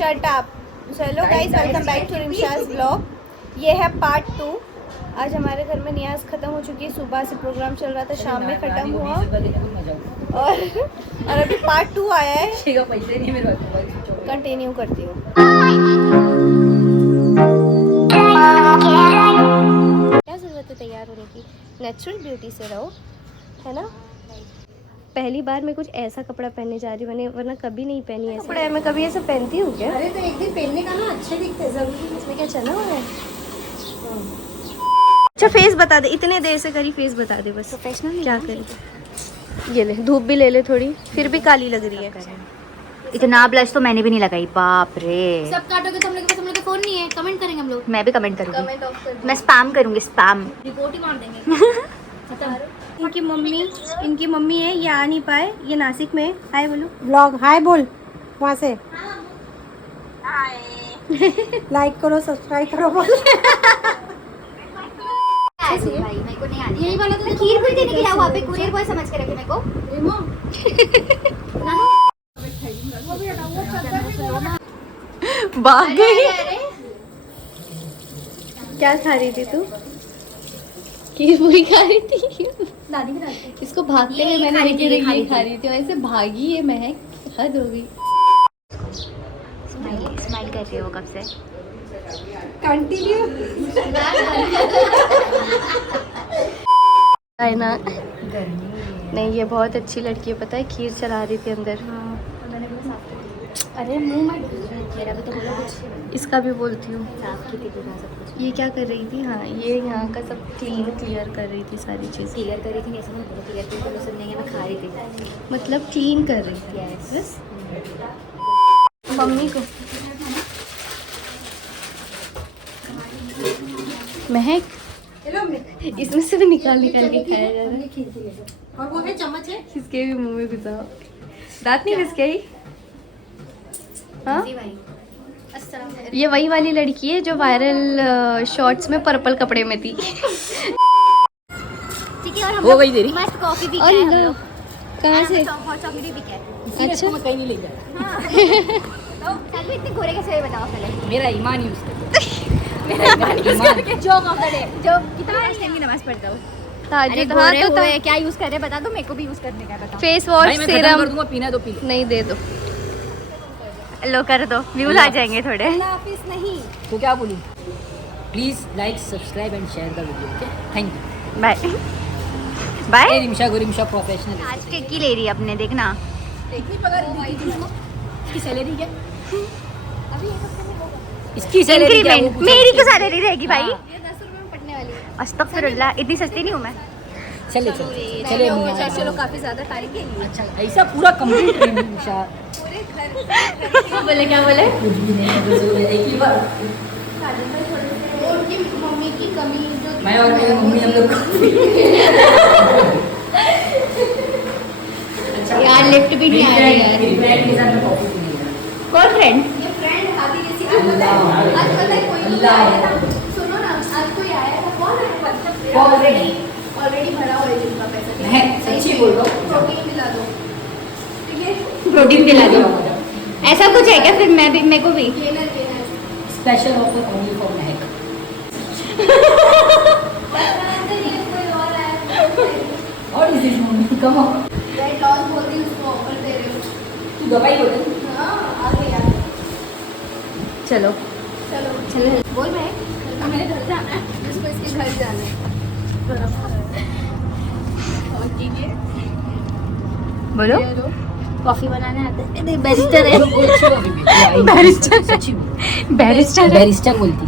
Shut up. Hello guys, welcome back to Rimsha's blog. ये है part 2। आज हमारे घर में नियाज ख़त्म हो चुकी है। सुबह से प्रोग्राम चल रहा था, शाम में ख़त्म हुआ और अभी पार्ट 2 आया है। कंटिन्यू करती हूँ। क्या ज़रूरत है तैयार होने की, नेचुरल ब्यूटी से रहो, है ना। पहली बार मैं कुछ ऐसा कपड़ा पहनने जा रही हूँ, वरना कभी नहीं पहनी ऐसा कपड़ा। मैं कभी ऐसा पहनती हूँ क्या? अरे तो एक दिन पहनने का ना, अच्छे दिखते हैं जरूरी। इसमें क्या चना हुआ है? अच्छा फेस बता दे, इतने देर से करी, फेस बता दे बस। प्रोफेशनल क्या करी? ये ले, धूप भी ले ले थोड़ी, फिर भी काली लग रही है। इतना ब्लश तो मैंने भी नहीं लगाई, बाप रे। सब काटोगे तो हम लोग के पास, हम लोग का फोन नहीं है, कमेंट करेंगे हम लोग। मैं भी कमेंट करूंगी, मैं स्पैम करूंगी, स्पैम रिपोर्ट ही मार देंगे। इनकी मम्मी है, ये आ नहीं पाए, ये नासिक में है। हाय बोलो। ब्लॉग हाय बोल वहाँ से। लाइक करो, सब्सक्राइब करो बोल। मेरे को नहीं आनी। यही वाला तो खीर भी देने के लिए वहाँ पे कुरियर बॉय समझ के रखे मेरे को। भाग गई। क्या खा रही थी तू? खीर पूरी खा रही थी। दादी भी डालती इसको भागते हुए मैंने देखी थी, खा रही थी, वैसे भागी है। महक हद हो गई। स्माइल कर रही हो कब से? कंटिन्यू। है ना, नहीं ये बहुत अच्छी लड़की है, पता है। खीर चला रही थी अंदर। अरे मुंह में मेरा भी तो बोलो कुछ। इसका भी बोलती हूँ। साफ की थी पूरा सब कुछ। ये क्या कर रही थी? हाँ, ये यहाँ का सब क्लियर कर रही थी, सारी चीज़ क्लियर कर रही थी, ऐसा नहीं क्लियर की तो सब नहीं, मैं खा रही थी। मतलब क्लीन कर रही थी। यस। मम्मी को महक, इसमें से भी निकाल के खाया जा रहा है। और वो है चम्मच है, इसके भी मुंह में घुसाओ। दांत नहीं घिसके आई? हाँ, ये वही वाली लड़की है जो वायरल शॉर्ट्स में पर्पल कपड़े में थी। ठीक है। और हम हो गई देरी। मस्त कॉफी भी खाए हम लोग। कहाँ से? चॉकलेट भी खाए। अच्छा, मैं कहीं नहीं ले गया। तो साथ इतने गोरे कैसे हुए बताओ पहले। मेरा ईमान यूज कर। Joke of the day. जो कितना टाइम की नमाज पढ़ता हूँ। अरे गोरे हुए क्या यूज कर रहे हैं बता दो, मेरे को भी यूज करने का बता। फेस भाई वॉश मैं खत्म सीरम कर दूंगा, पीना तो पी ले। नहीं, दे दो। लो कर दो, व्यूज आ जाएंगे थोड़े। ऑफिस नहीं तो क्या बोलूं? Please like, subscribe and share the video. Okay, thank you. Bye bye. Rimsha गोरिमशा प्रोफेशनल। आज केक की ले रही है अपने, देखना। इतनी पगार दी थी इसको? इसकी सैलरी क्या? अभी एक हफ्ते में होगा। इसकी सैलरी क्या? इंक्रीमेंट मेरी क्यों सैलरी रहेगी भाई? ये 10 रुपए में पड़ने वाली है। अस्तगफिरुल्लाह, इतनी सस्ती नहीं हूँ मैं। चले चले चलो काफी ज्यादा टाइम के लिए। अच्छा, ऐसा पूरा कंप्लीट रिमशा। पूरे घर बोले, क्या बोले? कुछ भी नहीं, बस एक ही बार उनकी मम्मी की कमी जो मैं और मेरी मम्मी हम लोग। यार लिफ्ट भी नहीं आ रही है। मेरी फ्रेंड के साथ मैं कॉफी पीने गया। कौन फ्रेंड? ये फ्रेंड हाथी जैसी आज पता है कोई तो आया था। सुनो ना, आज कोई आया था। कौन है? ऑलरेडी भरा हुआ है जिनका पैसा। मैं सच्ची बोल रहा हूँ। प्रोटीन मिला दो, ठीक है। प्रोटीन दिला दो। ऐसा कुछ है क्या? फिर मैं भी, मेरे को भी। Gainer special offer only for महक। कोई और आया। और is this mummy come on. Weight loss बोलती हूँ उसको, ऑफर दे रहे हो। तू दवाई बोल। हाँ आ गया। चलो चलो बोल मैं मेरे घर जाना है, जिसको इसके घर जाना है। और ठीक है, बोलो। कॉफी बनाने आते हैं। बैरिस्टर है। बैरिस्टर। सच्ची बैरिस्टर। बैरिस्टर बोलती।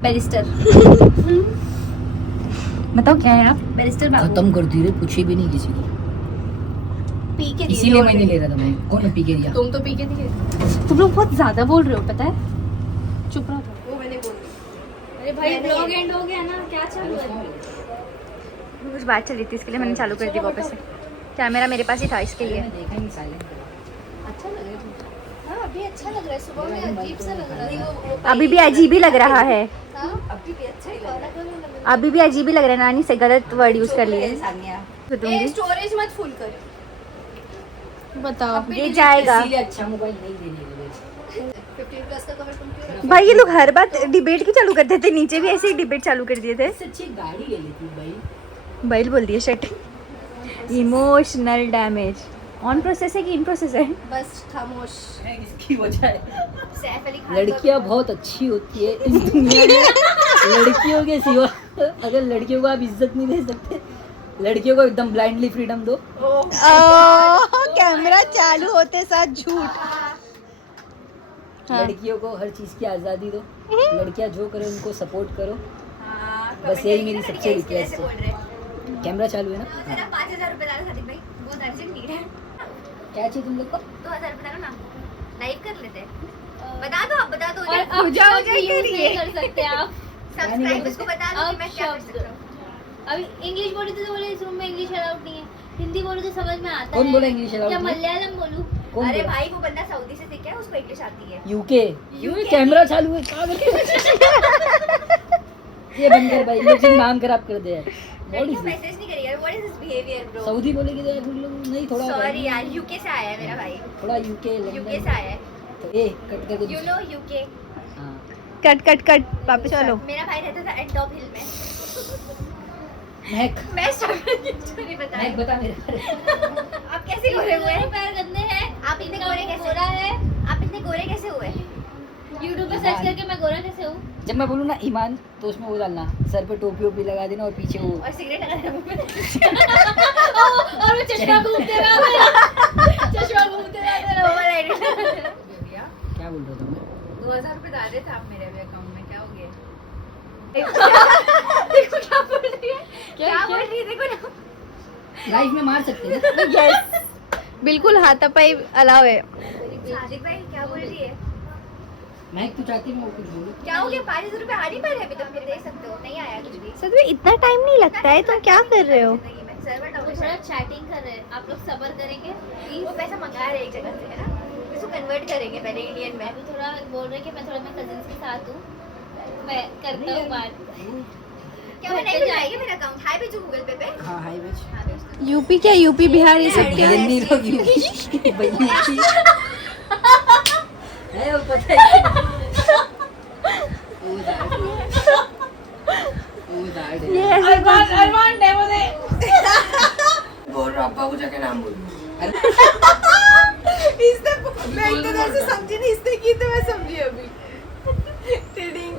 बैरिस्टर बताओ क्या है आप? बैरिस्टर बाबू। खत्म कर दी रे, पूछे भी नहीं किसी को। पी के दिए इसीलिए थे मैं नहीं ले रहा था। मैं कौन पी के दिया? तुम तो पी के दिए। तुम लोग बहुत ज्यादा बोल रहे हो, पता है। चुप रहो। वो मैंने बोल दी। अरे भाई ब्लॉग एंड हो गया ना, क्या चल रहा है? कुछ बात चल रही थी, इसके लिए मैंने चालू कर दी वापस से। कैमरा मेरे पास ही था, इसके लिए। मैंने देखा ही नहीं साइलेंट। अच्छा लग रहा है। हाँ अभी अच्छा लग रहा है, सुबह में अजीब सा लग रहा है। अभी भी अजीब ही लग रहा है। हाँ अभी भी अच्छा ही लग रहा है। अभी भी अजीब ही लग रहा है। नानी से गलत वर्ड यूज कर लिए। ए स्टोरेज मत फुल कर। बताओ। ये जाएगा। इसीलिए अच्छा मोबाइल नहीं देने लगे। 15 प्लस का कवर तुम क्यों भाई ये लोग हर बात डिबेट की चालू कर देते, नीचे भी ऐसे ही डिबेट चालू कर दिए थे। इससे अच्छी गाड़ी ले लेती भाई। बैल बोल दिए shut. Emotional damage on process है कि इन प्रोसेस है? बस खामोश। इसकी वजह है सैफ अली खान लड़कियां बहुत अच्छी होती है इस दुनिया में। लड़कियों के सिवा अगर लड़कियों को आप इज्जत नहीं दे सकते, लड़कियों को एकदम ब्लाइंडली फ्रीडम दो। कैमरा चालू होते साथ झूठ। हाँ। लड़कियों को हर चीज की आजादी दो, लड़कियां जो करे उनको सपोर्ट करो। हाँ, बस यही मेरी सबसे रिक्वेस्ट बोल है। रहे कैमरा चालू है ना? जरा 5000 रुपए डालो सादिक भाई, बहुत अर्जेंट नीड है। क्या चाहिए तुम लोग को? 2000 रुपए डालो ना, लाइव कर लेते हैं। बता दो, आप बता दो। और अब शब्द यूज नहीं कर सकते आप। सब्सक्राइब उसको बता दो कि अब मैं क्या कर शब्द। सकता हूँ। अभी इंग्लिश बोली तो बोले इस रूम में इंग्लिश अलाउड नहीं है, हिंदी बोलो तो समझ में आता कौन है। बोला इंग्लिश अलाउड क्या नहीं? मलयालम बोलूं? कौन अरे बोला? भाई वो बंदा सऊदी से सीखा है, उसको इंग्लिश आती है। यूके। कैमरा चालू है कहाँ गए? ये बंद कर भाई, लेकिन नाम खराब कर दे यार। What is this? मैसेज नहीं करिए यार, what is this behaviour bro. Saudi बोलेगी तो यार तुम लोग नहीं थोड़ा सॉरी यार, यूके से आया है मेरा भाई, थोड़ा यूके यूके से आया है। तो ए कट कर दे। You know UK. हाँ कट कट कट वापस चलो। मेरा भाई रहता था एंड टॉप हिल में। महक मैं स्ट्रगल की स्टोरी बता रही महक हूँ। बता मेरे बारे में। आप कैसे गोरे हुए हैं? पैर गंदे हैं। आप इतने गोरे कैसे गोरा है। आप इतने गोरे कैसे हुए? यूट्यूब पे सर्च करके मैं गोरा कैसे हूँ? जब मैं बोलूँ ना ईमान तो उसमें वो डालना, सर पे टोपी वोपी लगा देना और पीछे वो और सिगरेट लगा देना मुंह में। और वो चश्मा घूमते रहा, चश्मा घूमते रहा। Over idea. क्या बोल रहा था मैं? 2000 रुपए डाले थे आप मेरे अकाउंट में, क्या हो गया? देखो क्या बोल रही है। क्या बोल रही है देखो ना। लाइफ में मार सकते हैं ना? यस बिल्कुल हाथापाई अलाव है। सादिक भाई क्या बोल रही है? महक तू चाहती है मैं वो कुछ बोलूँ? क्या हो गया? 5000 रुपए आ नहीं पा रहे अभी तक, फिर दे सकते हो। नहीं आया कुछ भी। सच में इतना टाइम नहीं लगता है, तुम क्या कर रहे हो? जिंदगी में सर्वर डाउन वो है। थोड़ा चैटिंग कर रहे हैं, आप लोग सब्र करेंगे प्लीज। वो पैसा मंगा रहे हैं एक जगह से, है ना? इसको कन्वर्ट करेंगे पहले इंडियन में। अभी थोड़ा बोल रहे हैं कि मैं थोड़ा मैं कजिन्स के साथ हूँ, मैं करता हूँ बात। क्या मैं नहीं मिलाएगी मेरा अकाउंट? हाय भेजो गूगल पे पे। हाँ हाई बेच हाँ भेज दो। यूपी क्या, यूपी बिहार ये सब क्या है? नहीं लोग यूपी है वो पता है। ये ऐसे बोल रहा अब्बा को जाके नाम बोल। इसने मैं इतने देर से समझी नहीं, इसने की तो मैं समझी अभी। टिडिंग